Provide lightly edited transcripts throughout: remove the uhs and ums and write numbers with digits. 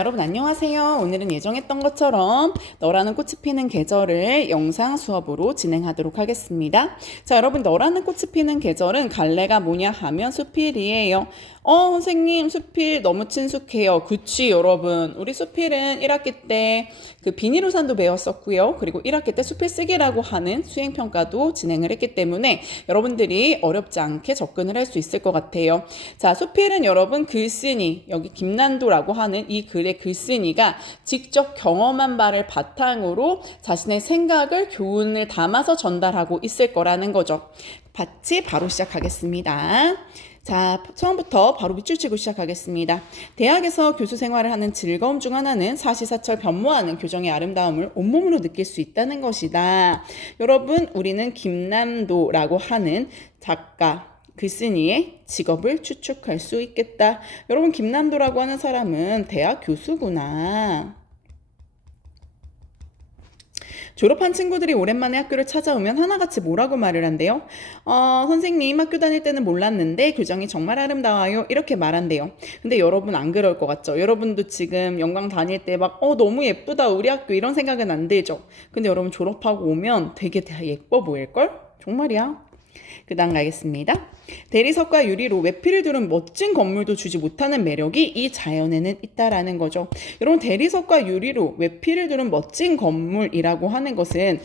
여러분 안녕하세요. 오늘은 예정했던 것처럼 너라는 꽃이 피는 계절을 영상 수업으로 진행하도록 하겠습니다. 자, 여러분 너라는 꽃이 피는 계절은 갈래가 뭐냐 하면 수필이에요. 선생님 수필 너무 친숙해요. 그치 여러분. 우리 수필은 1학기 때 그 비닐우산도 배웠었고요. 그리고 1학기 때 수필 쓰기라고 하는 수행평가도 진행을 했기 때문에 여러분들이 어렵지 않게 접근을 할 수 있을 것 같아요. 자, 수필은 여러분 글쓴이, 여기 김난도라고 하는 이 글의 글쓴이가 직접 경험한 바를 바탕으로 자신의 생각을 교훈을 담아서 전달하고 있을 거라는 거죠. 같이 바로 시작하겠습니다. 자, 처음부터 바로 밑줄 치고 시작하겠습니다. 대학에서 교수 생활을 하는 즐거움 중 하나는 사시사철 변모하는 교정의 아름다움을 온몸으로 느낄 수 있다는 것이다. 여러분, 우리는 김남도라고 하는 작가, 글쓴이의 직업을 추측할 수 있겠다. 여러분, 김남도라고 하는 사람은 대학 교수구나. 졸업한 친구들이 오랜만에 학교를 찾아오면 하나같이 뭐라고 말을 한대요? 선생님 학교 다닐 때는 몰랐는데 교정이 정말 아름다워요. 이렇게 말한대요. 근데 여러분 안 그럴 것 같죠? 여러분도 지금 영광 다닐 때 막 너무 예쁘다 우리 학교 이런 생각은 안 들죠? 근데 여러분 졸업하고 오면 되게 예뻐 보일걸? 정말이야. 그 다음 가겠습니다. 대리석과 유리로 외피를 두른 멋진 건물도 주지 못하는 매력이 이 자연에는 있다라는 거죠. 여러분 대리석과 유리로 외피를 두른 멋진 건물이라고 하는 것은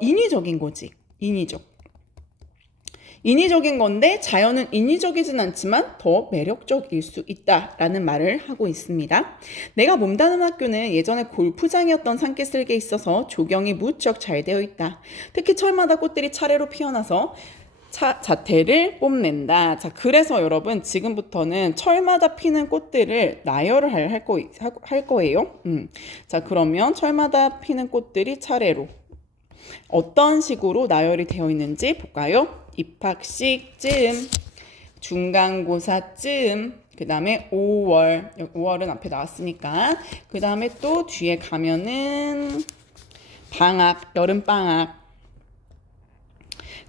인위적인 거지. 인위적인 건데 자연은 인위적이진 않지만 더 매력적일 수 있다라는 말을 하고 있습니다. 내가 몸담은 학교는 예전에 골프장이었던 산기슭에 있어서 조경이 무척 잘 되어 있다. 특히 철마다 꽃들이 차례로 피어나서 자태를 뽐낸다. 자, 그래서 여러분 지금부터는 철마다 피는 꽃들을 나열을 할 거예요. 자, 그러면 철마다 피는 꽃들이 차례로 어떤 식으로 나열이 되어 있는지 볼까요? 입학식쯤, 중간고사쯤, 그 다음에 5월, 5월은 앞에 나왔으니까 그 다음에 또 뒤에 가면은 방학, 여름방학,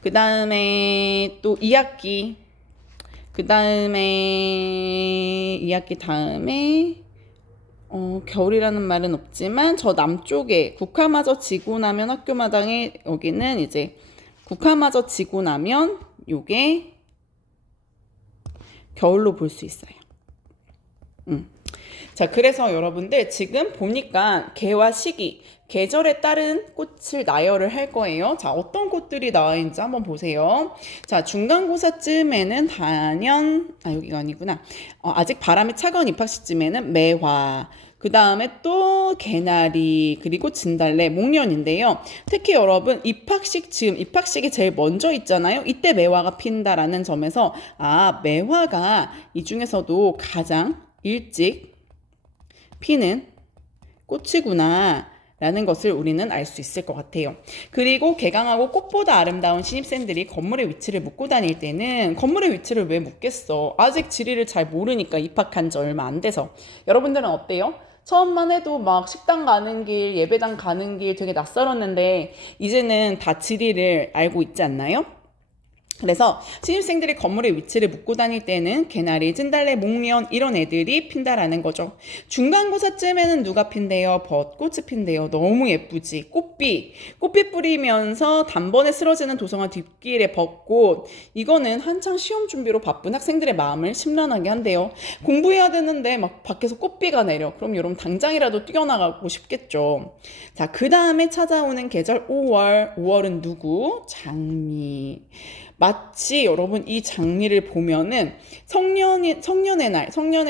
그 다음에 또 2학기, 그 다음에 2학기 다음에 겨울이라는 말은 없지만 저 남쪽에 국화마저 지고 나면 학교마당에 여기는 이제 국화마저 지고 나면 요게 겨울로 볼 수 있어요. 자, 그래서 여러분들 지금 보니까 개와 시기, 계절에 따른 꽃을 나열을 할 거예요. 자, 어떤 꽃들이 나와 있는지 한번 보세요. 자, 중간고사쯤에는 여기가 아니구나. 아직 바람이 차가운 입학식쯤에는 매화, 그 다음에 또 개나리, 그리고 진달래, 목련인데요. 특히 여러분 입학식이 제일 먼저 있잖아요. 이때 매화가 핀다라는 점에서 매화가 이 중에서도 가장 일찍 피는 꽃이구나 라는 것을 우리는 알 수 있을 것 같아요. 그리고 개강하고 꽃보다 아름다운 신입생들이 건물의 위치를 묻고 다닐 때는 건물의 위치를 왜 묻겠어? 아직 지리를 잘 모르니까 입학한 지 얼마 안 돼서. 여러분들은 어때요? 처음만 해도 막 식당 가는 길, 예배당 가는 길 되게 낯설었는데 이제는 다 지리를 알고 있지 않나요? 그래서 신입생들이 건물의 위치를 묻고 다닐 때는 개나리, 진달래, 목련 이런 애들이 핀다라는 거죠. 중간고사쯤에는 누가 핀대요? 벚꽃이 핀대요. 너무 예쁘지? 꽃빛 뿌리면서 단번에 쓰러지는 도성화 뒷길의 벚꽃. 이거는 한창 시험 준비로 바쁜 학생들의 마음을 심란하게 한대요. 공부해야 되는데 막 밖에서 꽃비가 내려. 그럼 여러분 당장이라도 뛰어나가고 싶겠죠. 자, 그 다음에 찾아오는 계절 5월. 5월은 누구? 장미. 마치 여러분 이 장미를 보면은 성년의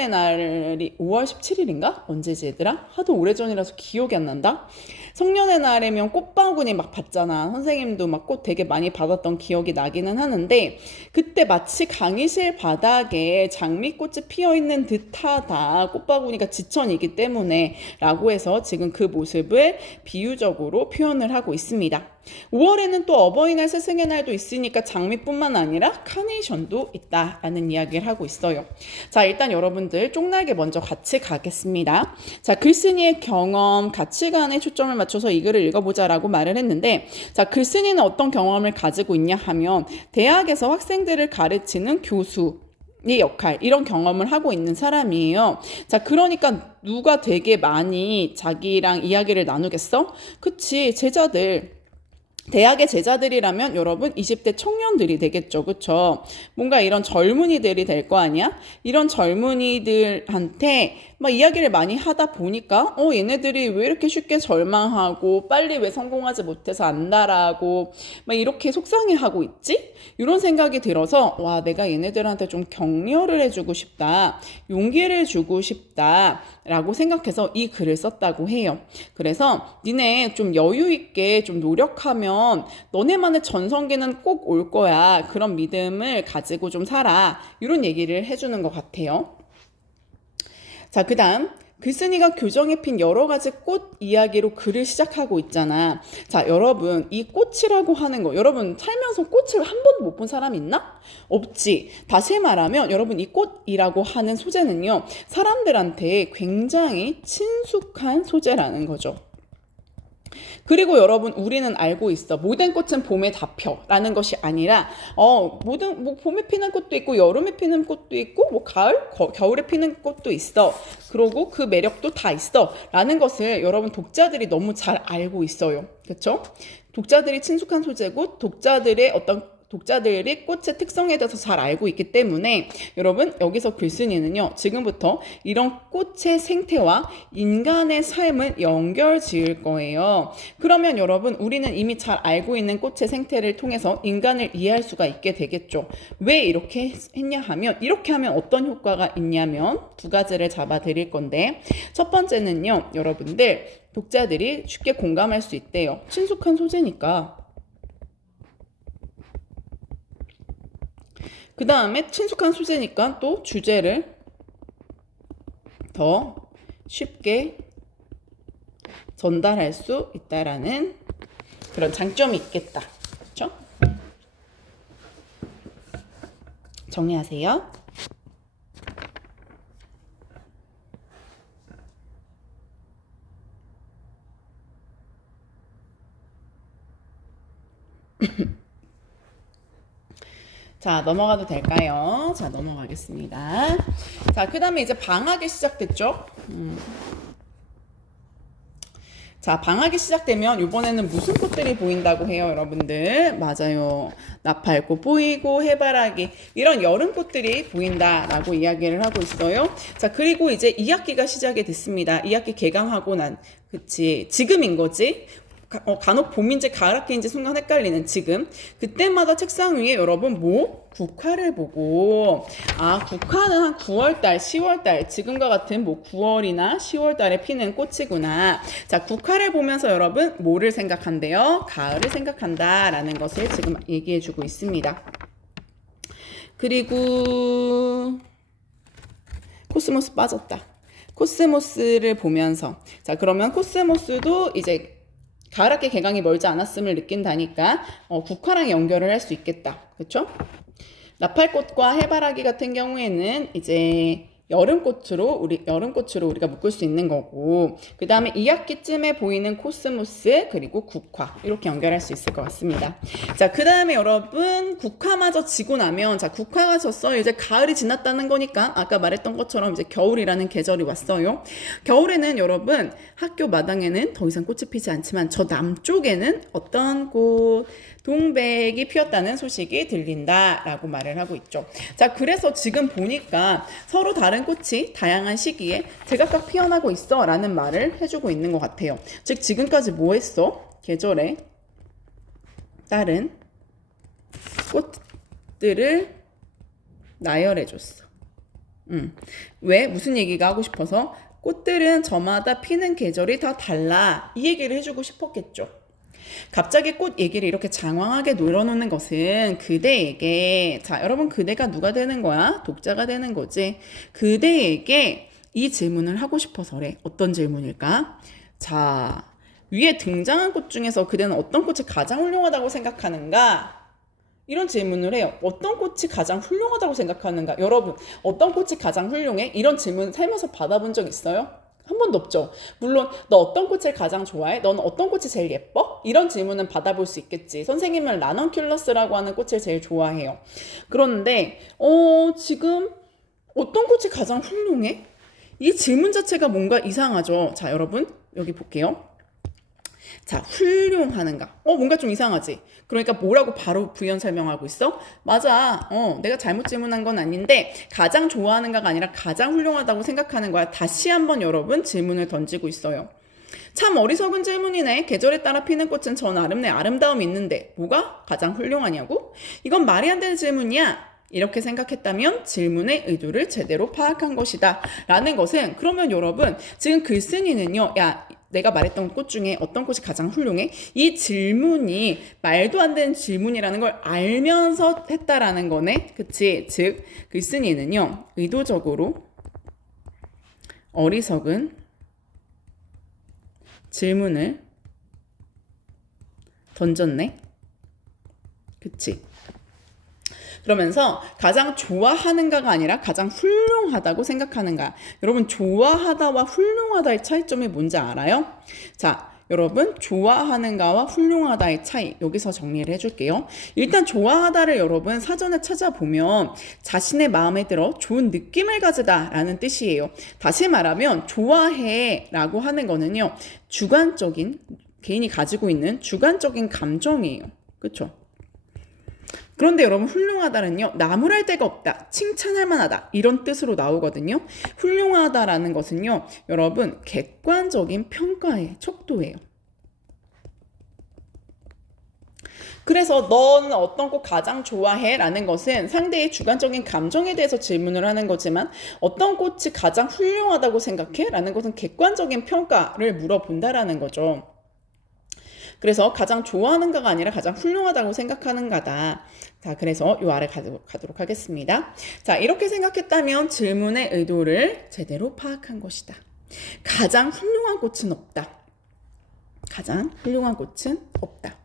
날이 5월 17일인가? 언제지 얘들아? 하도 오래전이라서 기억이 안 난다. 성년의 날이면 꽃바구니 막 받잖아. 선생님도 막 꽃 되게 많이 받았던 기억이 나기는 하는데 그때 마치 강의실 바닥에 장미꽃이 피어있는 듯하다. 꽃바구니가 지천이기 때문에 라고 해서 지금 그 모습을 비유적으로 표현을 하고 있습니다. 5월에는 또 어버이날, 스승의 날도 있으니까 장미뿐만 아니라 카네이션도 있다라는 이야기를 하고 있어요. 자, 일단 여러분들 쪽날개 먼저 같이 가겠습니다. 자, 글쓴이의 경험, 가치관에 초점을 맞춰서 이 글을 읽어보자라고 말을 했는데, 자, 글쓴이는 어떤 경험을 가지고 있냐 하면 대학에서 학생들을 가르치는 교수, 이 역할, 이런 경험을 하고 있는 사람이에요. 자, 그러니까 누가 되게 많이 자기랑 이야기를 나누겠어? 그치, 제자들. 대학의 제자들이라면 여러분 20대 청년들이 되겠죠. 그쵸? 뭔가 이런 젊은이들이 될 거 아니야? 이런 젊은이들한테 막 이야기를 많이 하다 보니까 얘네들이 왜 이렇게 쉽게 절망하고 빨리 왜 성공하지 못해서 안달하고 막 이렇게 속상해하고 있지? 이런 생각이 들어서 와, 내가 얘네들한테 좀 격려를 해주고 싶다. 용기를 주고 싶다. 라고 생각해서 이 글을 썼다고 해요. 그래서 니네 좀 여유 있게 좀 노력하면 너네만의 전성기는 꼭 올 거야. 그런 믿음을 가지고 좀 살아. 이런 얘기를 해주는 것 같아요. 자, 그 다음. 글쓴이가 교정에 핀 여러 가지 꽃 이야기로 글을 시작하고 있잖아. 자, 여러분, 이 꽃이라고 하는 거, 여러분 살면서 꽃을 한 번도 못 본 사람 있나? 없지. 다시 말하면 여러분 이 꽃이라고 하는 소재는요, 사람들한테 굉장히 친숙한 소재라는 거죠. 그리고 여러분 우리는 알고 있어. 모든 꽃은 봄에 다 펴. 라는 것이 아니라 모든 뭐 봄에 피는 꽃도 있고 여름에 피는 꽃도 있고 뭐 겨울에 피는 꽃도 있어. 그리고 그 매력도 다 있어. 라는 것을 여러분 독자들이 너무 잘 알고 있어요. 그렇죠? 독자들이 친숙한 소재고 독자들이 꽃의 특성에 대해서 잘 알고 있기 때문에 여러분 여기서 글쓴이는요 지금부터 이런 꽃의 생태와 인간의 삶을 연결 지을 거예요. 그러면 여러분 우리는 이미 잘 알고 있는 꽃의 생태를 통해서 인간을 이해할 수가 있게 되겠죠. 왜 이렇게 했냐 하면 이렇게 하면 어떤 효과가 있냐면 두 가지를 잡아 드릴 건데 첫 번째는요 여러분들 독자들이 쉽게 공감할 수 있대요. 친숙한 소재니까. 그 다음에 친숙한 소재니까 또 주제를 더 쉽게 전달할 수 있다라는 그런 장점이 있겠다. 그렇죠? 정리하세요. 자, 넘어가도 될까요? 자, 넘어가겠습니다. 자, 그 다음에 이제 방학이 시작됐죠? 자, 방학이 시작되면 이번에는 무슨 꽃들이 보인다고 해요, 여러분들? 맞아요. 나팔꽃 보이고 해바라기 이런 여름꽃들이 보인다라고 이야기를 하고 있어요. 자, 그리고 이제 2학기가 시작이 됐습니다. 2학기 개강하고 그치, 지금인 거지? 간혹 봄인지 가을학기인지 순간 헷갈리는 지금 그때마다 책상 위에 여러분 국화를 보고 국화는 한 9월달 10월달 지금과 같은 9월이나 10월달에 피는 꽃이구나. 자, 국화를 보면서 여러분 뭐를 생각한대요? 가을을 생각한다라는 것을 지금 얘기해주고 있습니다. 그리고 코스모스 빠졌다. 코스모스를 보면서 자, 그러면 코스모스도 이제 가을학기 개강이 멀지 않았음을 느낀다니까 국화랑 연결을 할 수 있겠다. 그렇죠? 나팔꽃과 해바라기 같은 경우에는 이제 여름꽃으로 우리가 묶을 수 있는 거고 그 다음에 2학기쯤에 보이는 코스모스 그리고 국화 이렇게 연결할 수 있을 것 같습니다. 자, 그 다음에 여러분 국화마저 지고 나면 자, 국화가 졌어요. 이제 가을이 지났다는 거니까 아까 말했던 것처럼 이제 겨울이라는 계절이 왔어요. 겨울에는 여러분 학교 마당에는 더 이상 꽃이 피지 않지만 저 남쪽에는 어떤 꽃 동백이 피었다는 소식이 들린다라고 말을 하고 있죠. 자, 그래서 지금 보니까 서로 다른 꽃이 다양한 시기에 제각각 피어나고 있어 라는 말을 해주고 있는 것 같아요. 즉 지금까지 뭐 했어? 계절에 따른 꽃들을 나열해줬어. 왜? 무슨 얘기가 하고 싶어서? 꽃들은 저마다 피는 계절이 다 달라 이 얘기를 해주고 싶었겠죠. 갑자기 꽃 얘기를 이렇게 장황하게 늘어놓는 것은 그대에게 자, 여러분 그대가 누가 되는 거야? 독자가 되는 거지. 그대에게 이 질문을 하고 싶어서래. 어떤 질문일까? 자, 위에 등장한 꽃 중에서 그대는 어떤 꽃이 가장 훌륭하다고 생각하는가? 이런 질문을 해요. 어떤 꽃이 가장 훌륭하다고 생각하는가? 여러분 어떤 꽃이 가장 훌륭해? 이런 질문 살면서 받아본 적 있어요? 한 번도 없죠. 물론 너 어떤 꽃을 가장 좋아해? 너는 어떤 꽃이 제일 예뻐? 이런 질문은 받아볼 수 있겠지. 선생님은 라넌큘러스라고 하는 꽃을 제일 좋아해요. 그런데 지금 어떤 꽃이 가장 훌륭해? 이 질문 자체가 뭔가 이상하죠. 자, 여러분 여기 볼게요. 자, 훌륭하는가? 뭔가 좀 이상하지? 그러니까 뭐라고 바로 부연 설명하고 있어? 맞아. 내가 잘못 질문한 건 아닌데 가장 좋아하는가가 아니라 가장 훌륭하다고 생각하는 거야. 다시 한번 여러분 질문을 던지고 있어요. 참 어리석은 질문이네. 계절에 따라 피는 꽃은 저 나름의 아름다움이 있는데 뭐가 가장 훌륭하냐고? 이건 말이 안 되는 질문이야. 이렇게 생각했다면 질문의 의도를 제대로 파악한 것이다. 라는 것은 그러면 여러분 지금 글쓴이는요. 야, 내가 말했던 꽃 중에 어떤 꽃이 가장 훌륭해? 이 질문이 말도 안 되는 질문이라는 걸 알면서 했다라는 거네. 그치? 즉 글쓴이는요. 의도적으로 어리석은 질문을 던졌네. 그치? 그러면서 가장 좋아하는가가 아니라 가장 훌륭하다고 생각하는가. 여러분 좋아하다와 훌륭하다의 차이점이 뭔지 알아요? 자, 여러분 좋아하는가와 훌륭하다의 차이 여기서 정리를 해줄게요. 일단 좋아하다를 여러분 사전에 찾아보면 자신의 마음에 들어 좋은 느낌을 가지다 라는 뜻이에요. 다시 말하면 좋아해 라고 하는 거는요. 주관적인 개인이 가지고 있는 주관적인 감정이에요. 그쵸? 그런데 여러분 훌륭하다는요. 나무랄 데가 없다. 칭찬할 만하다. 이런 뜻으로 나오거든요. 훌륭하다라는 것은요. 여러분 객관적인 평가의 척도예요. 그래서 너는 어떤 꽃 가장 좋아해? 라는 것은 상대의 주관적인 감정에 대해서 질문을 하는 거지만 어떤 꽃이 가장 훌륭하다고 생각해? 라는 것은 객관적인 평가를 물어본다라는 거죠. 그래서 가장 좋아하는가가 아니라 가장 훌륭하다고 생각하는가다. 자, 그래서 요 아래 가도록 하겠습니다. 자, 이렇게 생각했다면 질문의 의도를 제대로 파악한 것이다. 가장 훌륭한 꽃은 없다. 가장 훌륭한 꽃은 없다.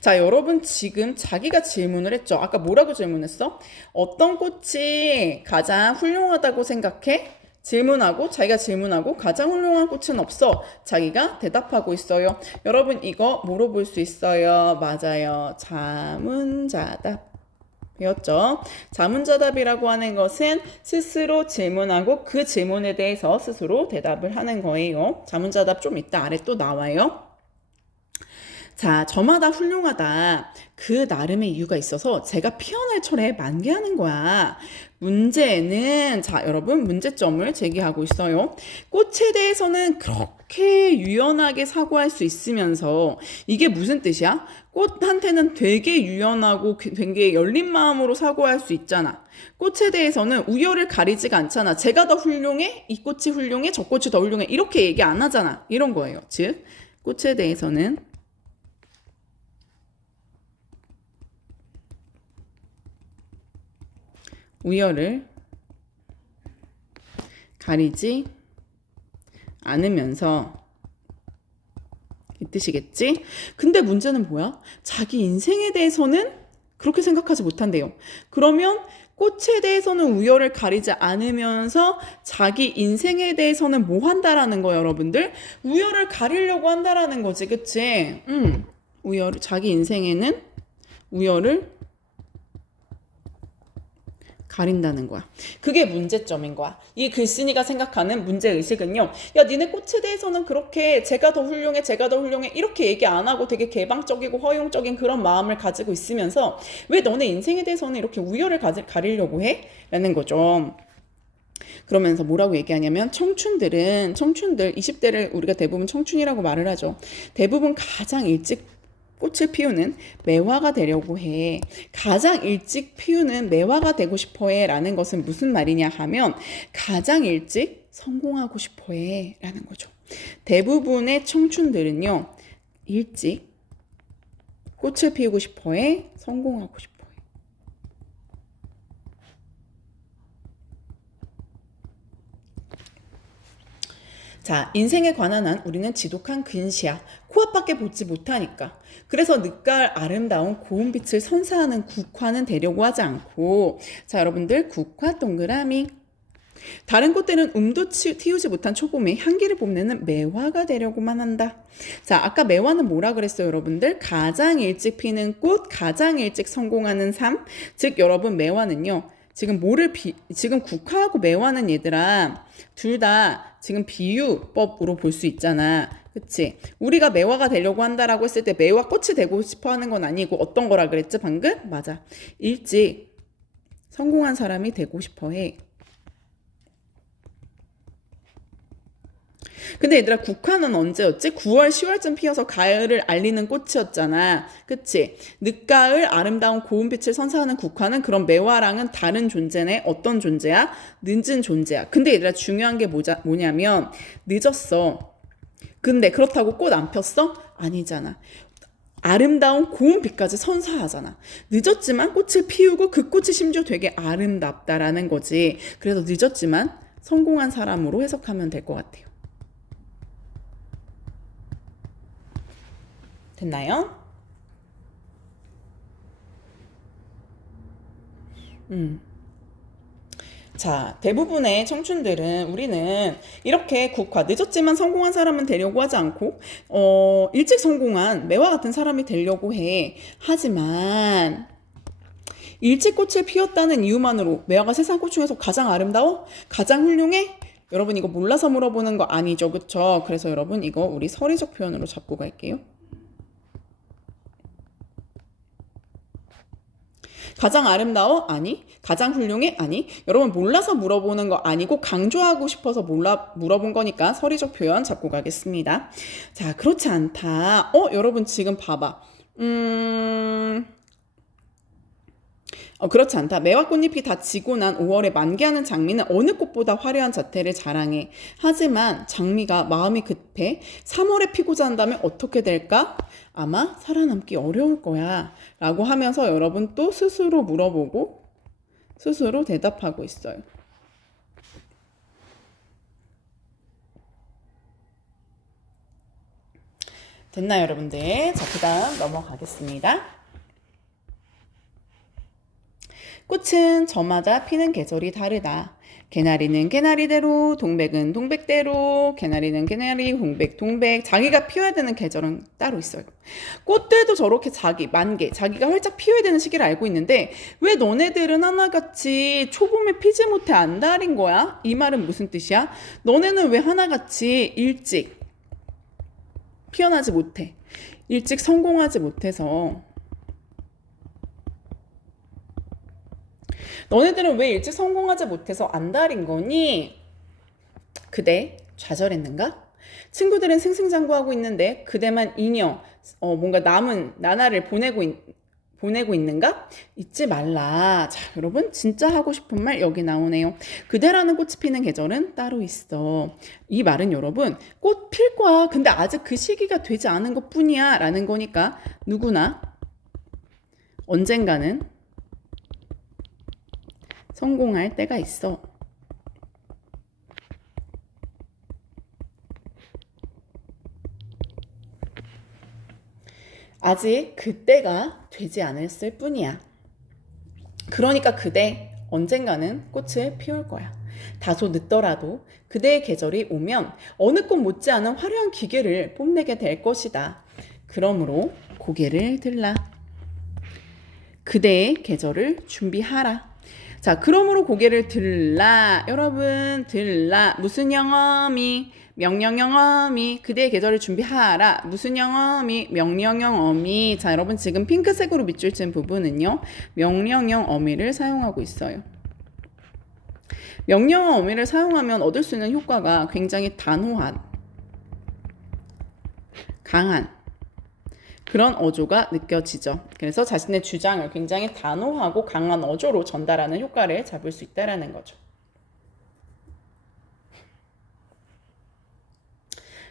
자, 여러분 지금 자기가 질문을 했죠. 아까 뭐라고 질문했어? 어떤 꽃이 가장 훌륭하다고 생각해? 질문하고 자기가 질문하고 가장 훌륭한 꽃은 없어. 자기가 대답하고 있어요. 여러분 이거 뭐로 볼 수 있어요? 맞아요. 자문자답. 였죠. 자문자답이라고 하는 것은 스스로 질문하고 그 질문에 대해서 스스로 대답을 하는 거예요. 자문자답 좀 이따 아래 또 나와요. 자, 저마다 훌륭하다. 그 나름의 이유가 있어서 제가 피어날 철에 만개하는 거야. 문제는 자, 여러분 문제점을 제기하고 있어요. 꽃에 대해서는 그렇게 유연하게 사고할 수 있으면서 이게 무슨 뜻이야? 꽃한테는 되게 유연하고 되게 열린 마음으로 사고할 수 있잖아. 꽃에 대해서는 우열을 가리지가 않잖아. 제가 더 훌륭해? 이 꽃이 훌륭해? 저 꽃이 더 훌륭해? 이렇게 얘기 안 하잖아. 이런 거예요. 즉, 꽃에 대해서는 우열을 가리지 않으면서 이 뜻이겠지? 근데 문제는 뭐야? 자기 인생에 대해서는 그렇게 생각하지 못한대요. 그러면 꽃에 대해서는 우열을 가리지 않으면서 자기 인생에 대해서는 뭐 한다라는 거예요, 여러분들? 우열을 가리려고 한다라는 거지, 그치? 자기 인생에는 우열을 가린다는 거야. 그게 문제점인 거야. 이 글쓴이가 생각하는 문제의식은요. 야, 니네 꽃에 대해서는 그렇게 제가 더 훌륭해, 제가 더 훌륭해 이렇게 얘기 안 하고 되게 개방적이고 허용적인 그런 마음을 가지고 있으면서 왜 너네 인생에 대해서는 이렇게 우열을 가리려고 해? 라는 거죠. 그러면서 뭐라고 얘기하냐면 청춘들 20대를 우리가 대부분 청춘이라고 말을 하죠. 대부분 가장 일찍 꽃을 피우는 매화가 되려고 해. 가장 일찍 피우는 매화가 되고 싶어 해 라는 것은 무슨 말이냐 하면 가장 일찍 성공하고 싶어 해 라는 거죠. 대부분의 청춘들은요. 일찍 꽃을 피우고 싶어 해. 성공하고 싶어 해. 자, 인생에 관한 한 우리는 지독한 근시야. 코앞밖에 보지 못하니까. 그래서 늦가을 아름다운 고운 빛을 선사하는 국화는 되려고 하지 않고 자, 여러분들 국화 동그라미 다른 꽃들은 틔우지 못한 초봄에 향기를 뽐내는 매화가 되려고만 한다. 자, 아까 매화는 뭐라 그랬어요, 여러분들? 가장 일찍 피는 꽃, 가장 일찍 성공하는 삶. 즉, 여러분, 매화는요. 지금 국화하고 매화는 얘들아, 둘 다 지금 비유법으로 볼 수 있잖아. 그치? 우리가 매화가 되려고 한다라고 했을 때 매화 꽃이 되고 싶어 하는 건 아니고 어떤 거라 그랬지, 방금? 맞아. 일찍 성공한 사람이 되고 싶어 해. 근데 얘들아, 국화는 언제였지? 9월, 10월쯤 피어서 가을을 알리는 꽃이었잖아. 그치? 늦가을 아름다운 고운빛을 선사하는 국화는 그런 매화랑은 다른 존재네. 어떤 존재야? 늦은 존재야. 근데 얘들아, 중요한 게 뭐냐면 늦었어. 근데 그렇다고 꽃 안 폈어? 아니잖아. 아름다운 고운빛까지 선사하잖아. 늦었지만 꽃을 피우고 그 꽃이 심지어 되게 아름답다라는 거지. 그래서 늦었지만 성공한 사람으로 해석하면 될 것 같아요. 됐나요? 자, 대부분의 청춘들은 우리는 이렇게 늦었지만 성공한 사람은 되려고 하지 않고, 일찍 성공한 매화 같은 사람이 되려고 해. 하지만, 일찍 꽃을 피웠다는 이유만으로 매화가 세상 꽃 중에서 가장 아름다워? 가장 훌륭해? 여러분 이거 몰라서 물어보는 거 아니죠, 그쵸? 그래서 여러분 이거 우리 서리적 표현으로 잡고 갈게요. 가장 아름다워? 아니. 가장 훌륭해? 아니. 여러분 몰라서 물어보는 거 아니고 강조하고 싶어서 물어본 거니까 서리적 표현 잡고 가겠습니다. 자, 그렇지 않다. 여러분 지금 봐봐. 그렇지 않다. 매화 꽃잎이 다 지고 난 5월에 만개하는 장미는 어느 꽃보다 화려한 자태를 자랑해. 하지만 장미가 마음이 급해 3월에 피고자 한다면 어떻게 될까? 아마 살아남기 어려울 거야. 라고 하면서 여러분 또 스스로 물어보고 스스로 대답하고 있어요. 됐나요, 여러분들? 자, 그 다음 넘어가겠습니다. 꽃은 저마다 피는 계절이 다르다. 개나리는 개나리대로, 동백은 동백대로, 개나리는 개나리, 동백, 동백. 자기가 피워야 되는 계절은 따로 있어요. 꽃들도 저렇게 자기가 활짝 피워야 되는 시기를 알고 있는데 왜 너네들은 하나같이 초봄에 피지 못해 안달인 거야? 이 말은 무슨 뜻이야? 너네는 왜 하나같이 일찍 피어나지 못해? 일찍 성공하지 못해서 너네들은 왜 일찍 성공하지 못해서 안달인 거니? 그대 좌절했는가? 친구들은 승승장구하고 있는데 그대만 잉여 뭔가 남은 나날을 보내고 있는가? 잊지 말라. 자, 여러분 진짜 하고 싶은 말 여기 나오네요. 그대라는 꽃이 피는 계절은 따로 있어. 이 말은 여러분 꽃 필 거야. 근데 아직 그 시기가 되지 않은 것 뿐이야 라는 거니까 누구나 언젠가는 성공할 때가 있어. 아직 그때가 되지 않았을 뿐이야. 그러니까 그대 언젠가는 꽃을 피울 거야. 다소 늦더라도 그대의 계절이 오면 어느 꽃 못지않은 화려한 기계를 뽐내게 될 것이다. 그러므로 고개를 들라. 그대의 계절을 준비하라. 자, 그러므로 고개를 들라. 여러분, 들라. 무슨 영어미? 명령영어미. 그대의 계절을 준비하라. 무슨 영어미? 명령영어미. 자, 여러분 지금 핑크색으로 밑줄 친 부분은요. 명령형어미를 사용하고 있어요. 명령어미를 사용하면 얻을 수 있는 효과가 굉장히 단호한, 강한 그런 어조가 느껴지죠. 그래서 자신의 주장을 굉장히 단호하고 강한 어조로 전달하는 효과를 잡을 수 있다는 거죠.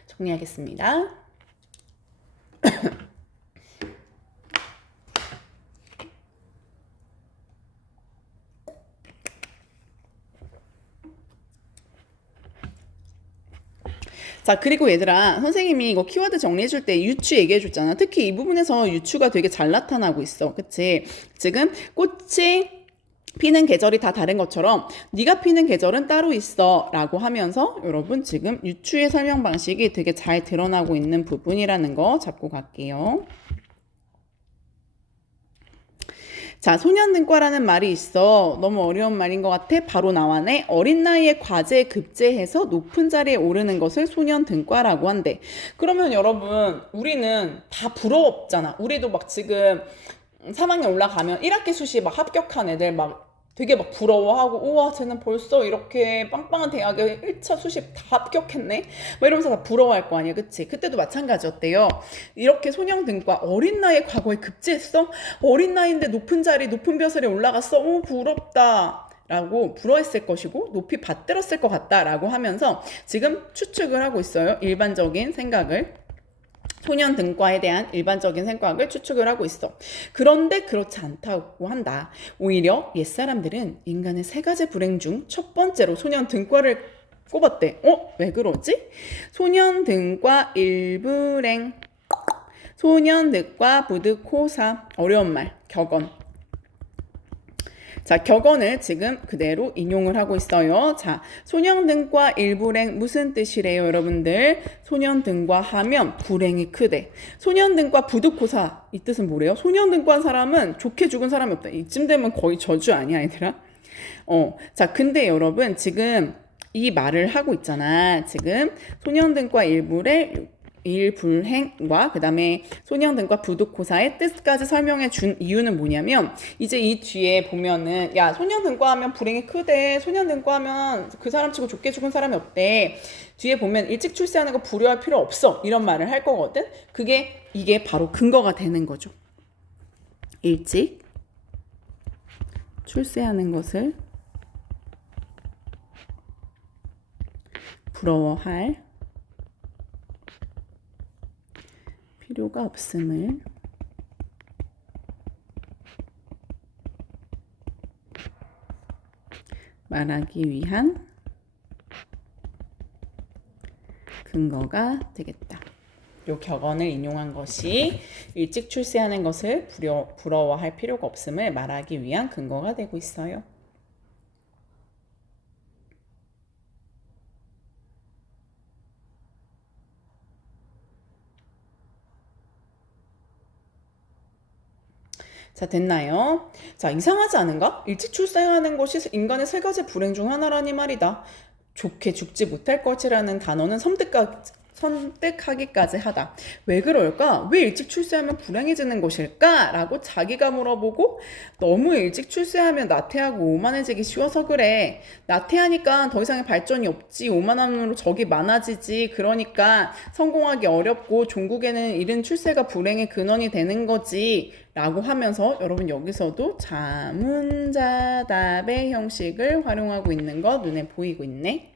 정리하겠습니다. 자, 그리고 얘들아, 선생님이 이거 키워드 정리해줄 때 유추 얘기해줬잖아. 특히 이 부분에서 유추가 되게 잘 나타나고 있어. 그치? 지금 꽃이 피는 계절이 다 다른 것처럼 네가 피는 계절은 따로 있어 라고 하면서 여러분 지금 유추의 설명 방식이 되게 잘 드러나고 있는 부분이라는 거 잡고 갈게요. 자, 소년등과라는 말이 있어. 너무 어려운 말인 것 같아. 바로 나와네. 어린 나이에 과제에 급제해서 높은 자리에 오르는 것을 소년등과라고 한대. 그러면 여러분, 우리는 다 부럽잖아. 우리도 막 지금 3학년 올라가면 1학기 수시 막 합격한 애들 막 되게 막 부러워하고 우와 쟤는 벌써 이렇게 빵빵한 대학에 1차 수시 다 합격했네 막 이러면서 다 부러워할 거 아니야, 그치? 그때도 마찬가지였대요. 이렇게 소년등과 어린 나이에 과거에 급제했어? 어린 나이인데 높은 자리 높은 벼슬에 올라갔어? 오 부럽다 라고 부러워했을 것이고 높이 받들었을 것 같다 라고 하면서 지금 추측을 하고 있어요. 일반적인 생각을. 소년등과에 대한 일반적인 생각을 추측을 하고 있어. 그런데 그렇지 않다고 한다. 오히려 옛사람들은 인간의 세 가지 불행 중 첫 번째로 소년등과를 꼽았대. 왜 그러지? 소년등과 일불행, 소년등과 부득호사, 어려운 말, 격언. 자, 격언을 지금 그대로 인용을 하고 있어요. 자, 소년등과 일불행 무슨 뜻이래요, 여러분들? 소년등과 하면 불행이 크대. 소년등과 부득호사 이 뜻은 뭐래요? 소년등과 사람은 좋게 죽은 사람이 없다. 이쯤 되면 거의 저주 아니야, 얘들아? 자, 근데 여러분 지금 이 말을 하고 있잖아. 지금 소년등과 일불행과 그 다음에 소년등과 부득호사의 뜻까지 설명해 준 이유는 뭐냐면 이제 이 뒤에 보면은 야 소년등과 하면 불행이 크대, 소년등과 하면 그 사람 치고 좋게 죽은 사람이 없대, 뒤에 보면 일찍 출세하는 거 부러워할 필요 없어 이런 말을 할 거거든. 이게 바로 근거가 되는 거죠. 일찍 출세하는 것을 부러워할 필요가 없음을 말하기 위한 근거가 되겠다. 요 격언을 인용한 것이 일찍 출세하는 것을 부러워할 필요가 없음을 말하기 위한 근거가 되고 있어요. 자, 됐나요? 자, 이상하지 않은가? 일찍 출생하는 것이 인간의 세 가지 불행 중 하나라니 말이다. 좋게 죽지 못할 것이라는 단어는 선택하기까지 하다. 왜 그럴까? 왜 일찍 출세하면 불행해지는 것일까? 라고 자기가 물어보고 너무 일찍 출세하면 나태하고 오만해지기 쉬워서 그래. 나태하니까 더 이상의 발전이 없지. 오만함으로 적이 많아지지. 그러니까 성공하기 어렵고 종국에는 이른 출세가 불행의 근원이 되는 거지. 라고 하면서 여러분 여기서도 자문자답의 형식을 활용하고 있는 거 눈에 보이고 있네.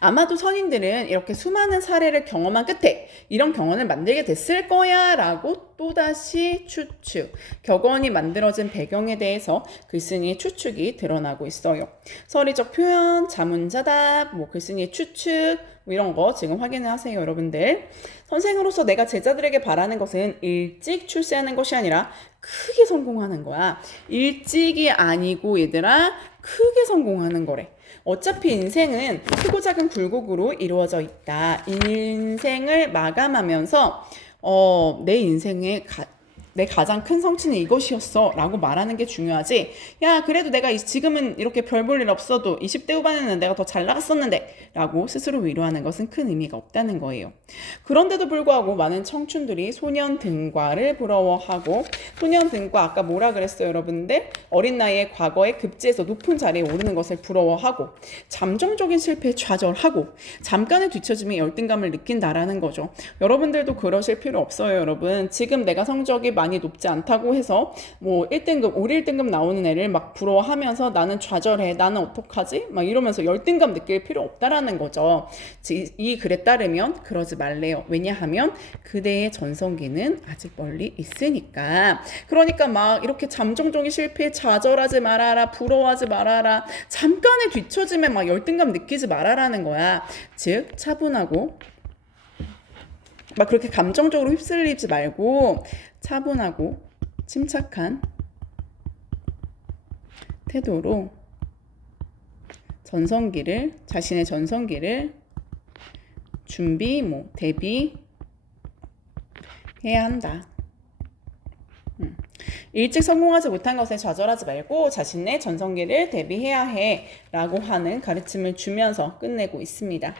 아마도 선인들은 이렇게 수많은 사례를 경험한 끝에 이런 경험을 만들게 됐을 거야 라고 또다시 추측, 격언이 만들어진 배경에 대해서 글쓴이의 추측이 드러나고 있어요. 서리적 표현, 자문자답, 글쓴이의 추측 이런 거 지금 확인을 하세요, 여러분들. 선생으로서 내가 제자들에게 바라는 것은 일찍 출세하는 것이 아니라 크게 성공하는 거야. 일찍이 아니고 얘들아 크게 성공하는 거래. 어차피 인생은 크고 작은 굴곡으로 이루어져 있다. 인생을 마감하면서 내 가장 큰 성취는 이것이었어 라고 말하는 게 중요하지. 야 그래도 내가 지금은 이렇게 별 볼 일 없어도 20대 후반에는 내가 더 잘 나갔었는데 라고 스스로 위로하는 것은 큰 의미가 없다는 거예요. 그런데도 불구하고 많은 청춘들이 소년등과를 부러워하고, 소년등과 아까 뭐라 그랬어요 여러분들? 어린 나이에 과거에 급제해서 높은 자리에 오르는 것을 부러워하고 잠정적인 실패에 좌절하고 잠깐의 뒤처짐에 열등감을 느낀다라는 거죠. 여러분들도 그러실 필요 없어요. 여러분 지금 내가 성적이 많이 높지 않다고 해서 1등급, 올 1등급 나오는 애를 막 부러워하면서 나는 좌절해, 나는 어떡하지? 막 이러면서 열등감 느낄 필요 없다라는 거죠. 이 글에 따르면 그러지 말래요. 왜냐하면 그대의 전성기는 아직 멀리 있으니까. 그러니까 막 이렇게 잠정적인 실패에 좌절하지 말아라, 부러워하지 말아라, 잠깐의 뒤처짐에 막 열등감 느끼지 말아라는 거야. 즉 차분하고 막 그렇게 감정적으로 휩쓸리지 말고 차분하고 침착한 태도로 자신의 전성기를 대비해야 한다. 일찍 성공하지 못한 것에 좌절하지 말고 자신의 전성기를 대비해야 해 라고 하는 가르침을 주면서 끝내고 있습니다.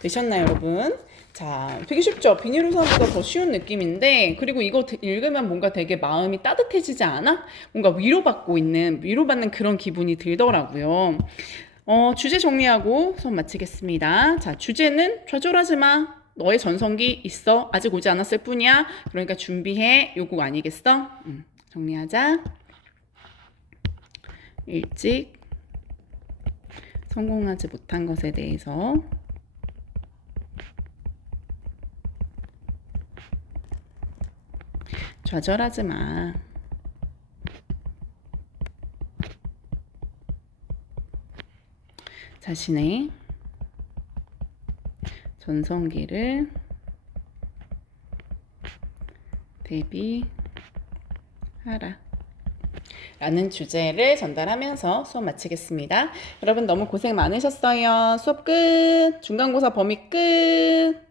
되셨나요, 여러분? 자, 되게 쉽죠? 비닐우산보다 더 쉬운 느낌인데, 그리고 이거 읽으면 뭔가 되게 마음이 따뜻해지지 않아? 뭔가 위로받는 그런 기분이 들더라고요. 주제 정리하고 수업 마치겠습니다. 자, 주제는 좌절하지 마. 너의 전성기 있어. 아직 오지 않았을 뿐이야. 그러니까 준비해. 요거 아니겠어? 정리하자. 일찍 성공하지 못한 것에 대해서 좌절하지 마. 자신의 전성기를 대비하라 라는 주제를 전달하면서 수업 마치겠습니다. 여러분 너무 고생 많으셨어요. 수업 끝. 중간고사 범위 끝.